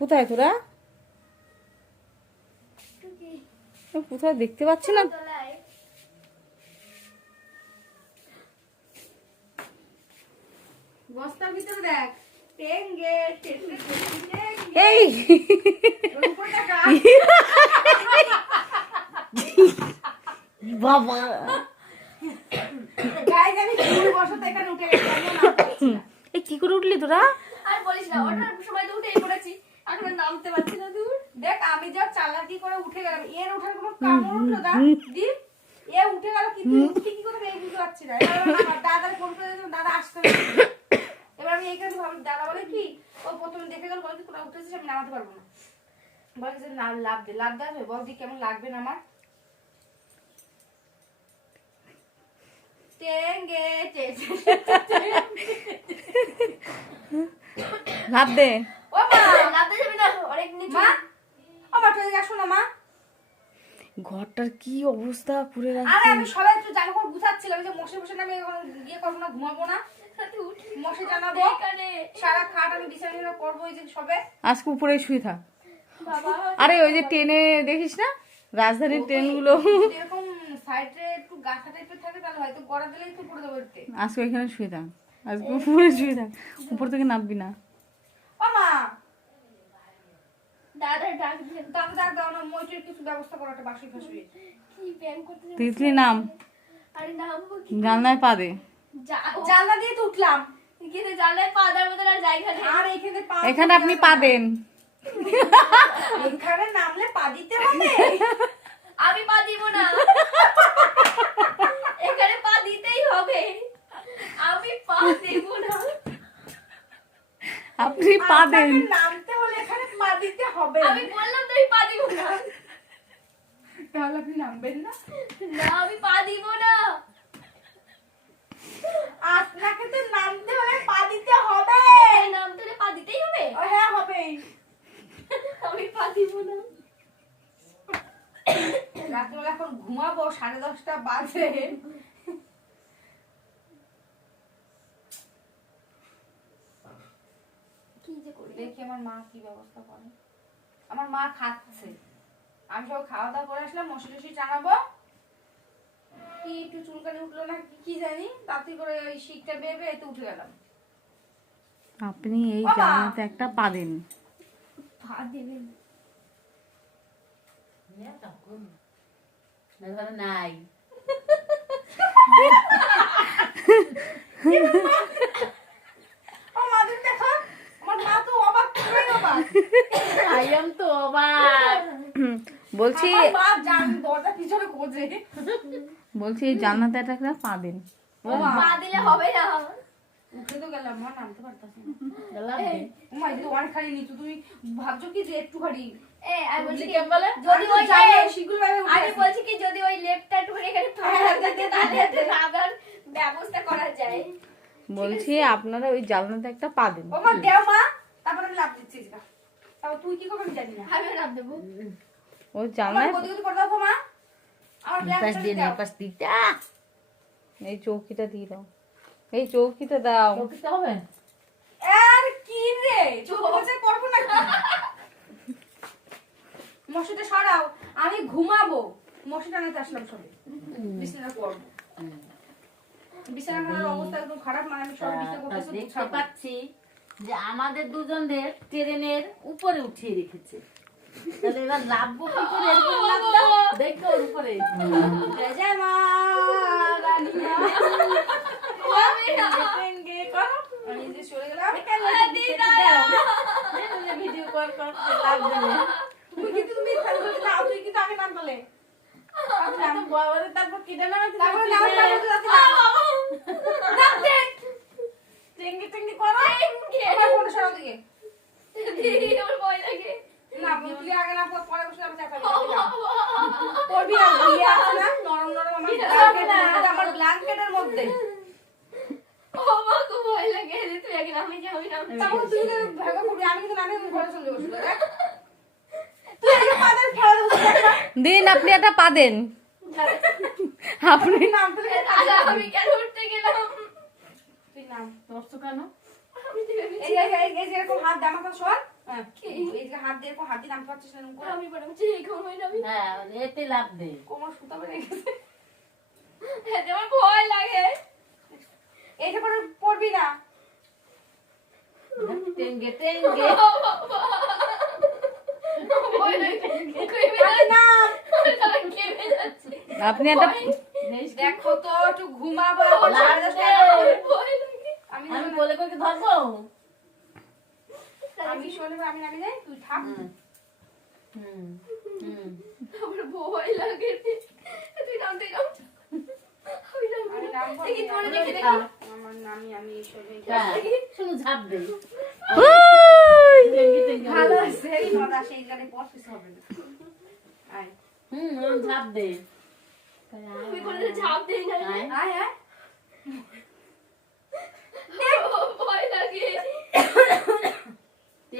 কোথায় তোরা? কোথায় দেখতে পাচ্ছি না? বস্তার ভিতরে দেখ। টেঙ্গে টেঙ্গে টেঙ্গে। এই। বাবা। গায়ে জানি বসাতে এখানে উঠে গেছে আমিও নামতে পারছি না। এই কি করে উঠলি তোরা? আর বলিস না ওঠার সময় তো উঠেই পড়েছি। এখন নামতে পারছি না দূর। দেখ আমি যা চালাকি করে উঠে গেলাম এর ওঠার কোনো কামড় উঠল না? দীপ এ উঠে গেল কিন্তু উঠতে কি করে এই বুঝতে পারছি না? ফোন করে দিলাম, দাদা আসতে এবার আমি এইখানে ভাবি দাদা বলে কি? ও প্রথমে দেখে গেল বলে কি তোরা উঠেছিস আমি নামাতে পারব না। বলে যে না লাভ দে লাভ দেবে বল দি কেমন লাগবে না আমার? টেঙ্গে ভাব দে। ও মা নামতে যাবি না অনেক নিচু মা ও মা তুই আসো না মা ঘরটার কি অবস্থা? আরে আমি সবাই একটু জামা কাপড় গুছাচ্ছিলাম। যে মশে বসে আমি এখন গিয়ে করব না ঘুমাবো না। মশে জানাব সারা খাট আমি বিছানা করব এই যে সবে। আজকে উপরে শুয়ে থাক। আরে ওই যে ট্রেনে দেখিস না? রাজধানীর ট্রেনগুলো। এরকম সাইডে একটু গাছা টাইপের থাকে তাহলে হয়তো গড়া দিলেই তো পড়ে দেবো আজকে ওইখানে শুয়ে থাক। আজকে উপরে শুয়ে থাক। উপর থেকে নামবি না। ও দাদা ডাক দাদা ডাক দাও না মইটির কিছু ব্যবস্থা করো বাসি ফাসি। কি ব্যাং করতে তিতলি নাম। আরে নামবো কি জানলায় পা দে। জানলা দিয়ে তো উঠলাম। কিন্তু জানলায় পা দেওয়ার আর জায়গা নেই। আর এইখানে পা এখানে আপনি পা দেন এখানে নামলে পা দিতে হবে? আমি পা দিব না। এখানে পা দিতেই হবে আমি পা দেব না আপনি পা দেন। আপনাকে নামতে হলে এখানে পা দিতে হবে। আমি বললাম তো পা দিব না। তাহলে আপনি নামবেন না। না আমি পা দিব না। আপনাকে তো নামতে হলে পা দিতে হবে। এই নামতে হলে পা দিতেই হবে। ও হ্যাঁ হবে আমি পা দিব না। রাত্রিবেলা এখন ঘুমাবো সাড়ে দশটা বাজে কি যে করি। দেখি আমার মা কি ব্যবস্থা করে। আমার মা খাচ্ছে। আমি সব খাওয়া দাওয়া করে আসলাম মশি টসি টানাবো কি একটু চুলকানি উঠল না কি জানি তাতে করে ওই শিকটা বেবে এতে উঠে গেলাম। আপনি এই বাবা! জানলাতে একটা পা দেন। পা দেবেন? নাই ও মাদের দেখা আমার মা তো অবাক পুরাই অবাক আই এম তো অবাক বলছি বলছি এই একটা একটা পা দেন। ও মা। পা দিলে হবে না। বলছি আপনারা ওই জানলাতে একটা পা দেন। ও মা দেও মা। তারপর আমি লাভ দিচ্ছি এটা তুই কি করবি আমি জানি না। আমিও নাম দেবো। আমার জানলায় গদি গদি করে দাও মা। আমার ব্যাগ পাশ দিয়ে পাশ দিটা এই চৌকিটা দিয়ে দাও। এই চৌকিটা দাও। চৌকিতে হবে? আর কি রে? না মশাটা সরাও আমি ঘুমাবো। মশা টানাতে আসলাম সবে। বিছানা করব বিছানা করার অবস্থা একদম খারাপ মানে আমি সব বিছানা করতেছি পাচ্ছি। যে আমাদের দুজনদের ট্রেনের উপরে উঠিয়ে রেখেছে। তাহলে এবার লাভবো কি করে? এরকম লাভটা? দেখো ওর উপরে। জয় মা রানী ভিডিও কল তুমি কিন্তু তুমি খালি নাও তুই কিন্তু আগে নাম বলে। তারপর কিনে নামে তারপরে নাম বলতে যাচ্ছি না। নাম দে। টেঙ্গি টেঙ্গি করো আমার সরাও দিকে। আমার ভয় লাগে না, তুই আগে না পর- পরে বসে আমি যাব। করবি না, ইয়ে আছে না, নরম নরম আমার এটা আমার ব্ল্যাঙ্কেটের মধ্যে খুব ভয় লাগে যে তুই আগে নামে যাবি না তারপর তুই যে করবি আমি কিন্তু নামে ঘরে চলে যাব শুধু, তুই আগে পাদের খেলা দিন আপনি একটা পা দেন আপনি নাম আমি কেন উঠতে গেলাম তুই নাম ধরছো কেন? আমি তো ভেবেছি এই এই এই- এই হাত দে সর। এই যে হাত দিয়ে হাত দিয়ে নামতে পারছিস না আমি বরং যে ঘুমাই না আমি হ্যাঁ এতে লাভ দে কোমর সুতা বেড়ে গেছে। এতে আমার ভয় লাগে। এইটা করে পড়বি না। টেঙ্গে টেঙ্গে। ভয় লাগে। আরে না। কেঁপে যাচ্ছে। আপনি একটা দেখো তো একটু ঘুমাবো। কোলে করে ধরবো আমি শোনে আমি নামি যাই তুই থাক। হুম। হুম আমার ভয় লাগে তুই নাম তুই নাম আমি নাম আমি নামবো দেখি তোরে আমি দেখে নামবো। আমার নামি আমি এইসবে হ্যাঁ ভালো আছে। এই নদা সেই গানে পর কিছু হবে না। আয়। হুম ঝাঁপ দে। আমি কোনো ঝাঁপ দেই না। আয়। আয় আয় ভয় লাগে টেঙ্গে টেঙ্গে কর তুই এবার পা ধরতে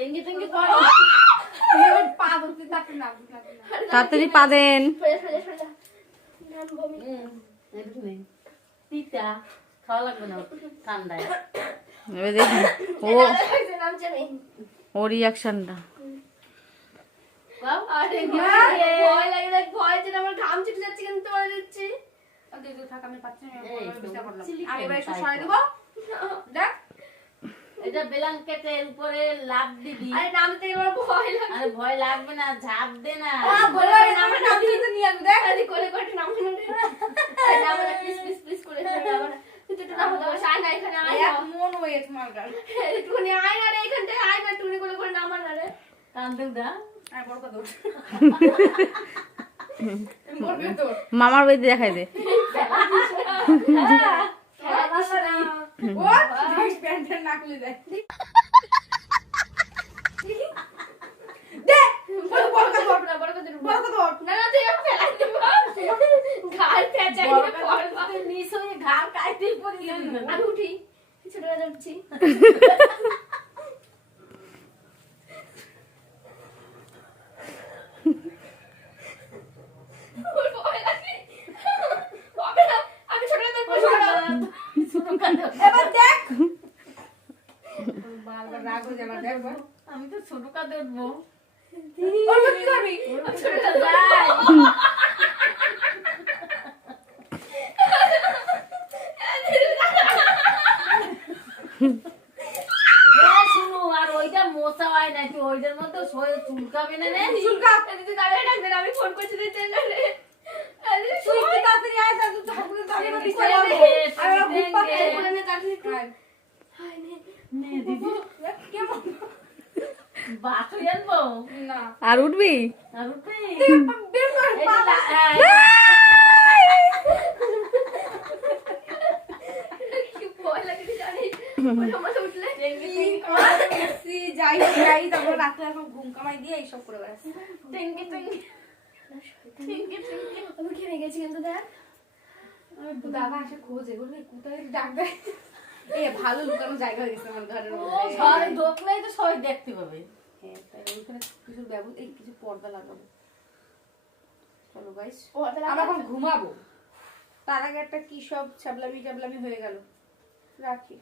থাকবি না ধরতে থাকবি না তাড়াতাড়ি পা দেন সোজা সোজা সোজা নাম বমি হুম এরকম নেই তিতা খাওয়া লাগবে না ঠান্ডায়। এবার দেখুন ও নাম জানি ও রিয়াকশনটা খাও আরে ভয় লাগে দেখ। এটা ব্ল্যাঙ্কেটের উপরে লাভ দিবি। আরে নাম থেকে আমার ভয় লাগে আরে ভয় লাগবে না ঝাঁপ দে না। বলে নামে নাম দিতে নিয়ে আসব। দেখ আরে কোলে কোলে নাম শুনে আরে প্লিজ প্লিজ প্লিজ করে দে আমার তুই তো নাম দাও আয় না এখানে আয় মন ওয়েট মার্কার একটুখানি আয় না রে এখান থেকে আয় না কোলে করে নাম না রে। কান্দে দা। আয় বড় কথা বড় কথা মামার বাড়িতে দেখাই দে। ও জিন্স প্যান্টের না খুলে দেয় দে উঠি বড় কথা বল বড় বড় করে বড় কথা বল না না তুই আমাকে ফেলাই দিবি ঘাড় পেঁচাই বড় দিয়ে কথা পড়বা তুই নিচ হয়ে ঘাড় কাইতেই পড়ে গেলি আমি উঠি ছোট হয়ে যাচ্ছি আমার ভয় লাগে। হবে না, আমি ছোট হয়ে যাব, ছোট হয়ে যাব। ছোট কান্দে এবার দেখ বারবার রাগ হয়ে যাবে দেখ বল আমি তো ছোট কাঁদে উঠবো ওর কি করবি আমি ছোট হয়ে যাব। যাই এ, শুনু আর ওইটা মোছা হয় নাকি ওইটার মধ্যে শরীর চুলকাবে না রে চুলকা দিদি দাঁড়িয়ে থাকবেন, আমি ফোন করছি তাড়াতাড়ি আয়। হায় কেমন? আর উঠবি? যাই যাই তারপর রাত্রে এখন ঘুম কামাই দিয়ে এইসব করে বেড়াচ্ছি। আমি ঘেমে গেছি কিন্তু দেখ। তো দাদা এসে খোঁজে বলবে কোথায়? ডাক দেয়। এ ভালো লুকানো জায়গা হয়ে গেছে আমার ঘরের মধ্যে। ঘরে ঢোকলেই তো সবাই দেখতে পাবে। হ্যাঁ তাই ওইখানে কিছু ব্যবস্থা এই কিছু পর্দা লাগাবো। চলো গাইস ও তাহলে আমরা এখন ঘুমাবো। তার আগে একটা কি সব ছাবলামি টাবলামি হয়ে গেল? রাখি।